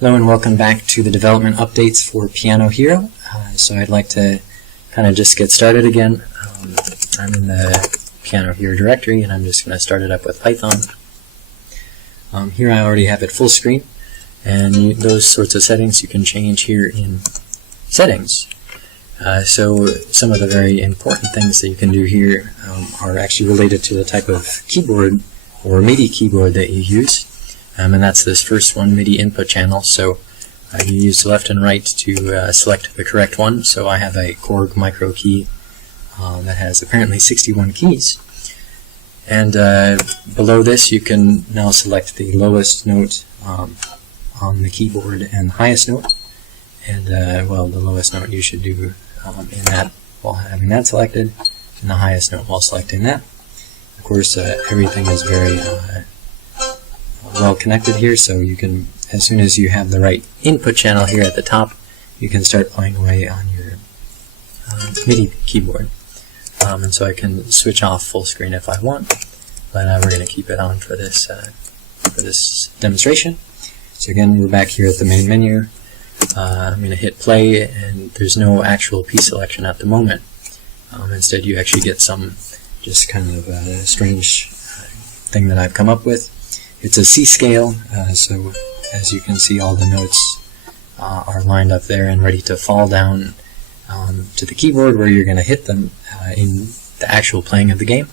Hello and welcome back to the development updates for PyanoH3ro. So I'd like to kind of just get started again. I'm in the PyanoH3ro directory and I'm just going to start it up with Python. Here I already have it full screen, and those sorts of settings you can change here in settings. So some of the very important things that you can do here are actually related to the type of keyboard or MIDI keyboard that you use. And that's this first one, MIDI input channel. So you use left and right to select the correct one. So I have a Korg micro key that has apparently 61 keys. And below this you can now select the lowest note on the keyboard and the highest note. And well, the lowest note you should do in that while having that selected, and the highest note while selecting that. Of course, everything is very well connected here, so you can, as soon as you have the right input channel here at the top, you can start playing away on your MIDI keyboard. And so I can switch off full screen if I want, but we're going to keep it on for this demonstration. So again, we're back here at the main menu. I'm going to hit play, and there's no actual piece selection at the moment. Instead, you actually get some just kind of strange thing that I've come up with. It's a C scale, so as you can see, all the notes are lined up there and ready to fall down to the keyboard where you're going to hit them in the actual playing of the game.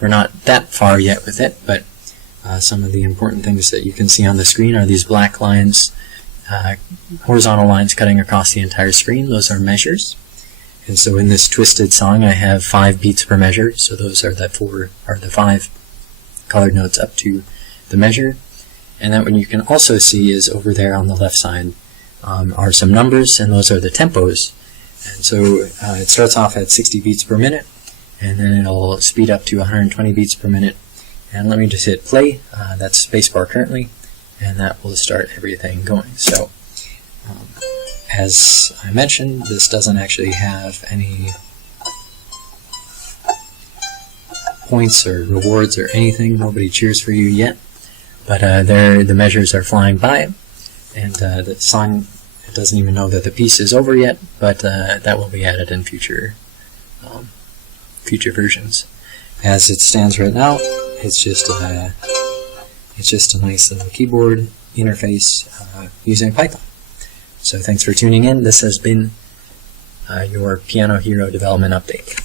We're not that far yet with it, but some of the important things that you can see on the screen are these black lines, horizontal lines cutting across the entire screen. Those are measures. And so in this twisted song I have 5 beats per measure, so those are the 5 colored notes up to the measure. And that one you can also see is over there on the left side are some numbers, and those are the tempos. And so it starts off at 60 beats per minute, and then it'll speed up to 120 beats per minute. And let me just hit play. That's spacebar currently, and that will start everything going. So as I mentioned, this doesn't actually have any points or rewards or anything. Nobody cheers for you yet, but the measures are flying by, and the song, it doesn't even know that the piece is over yet, but that will be added in future versions. As it stands right now, it's just a nice little keyboard interface using Python. So thanks for tuning in. This has been your PyanoH3ro development update.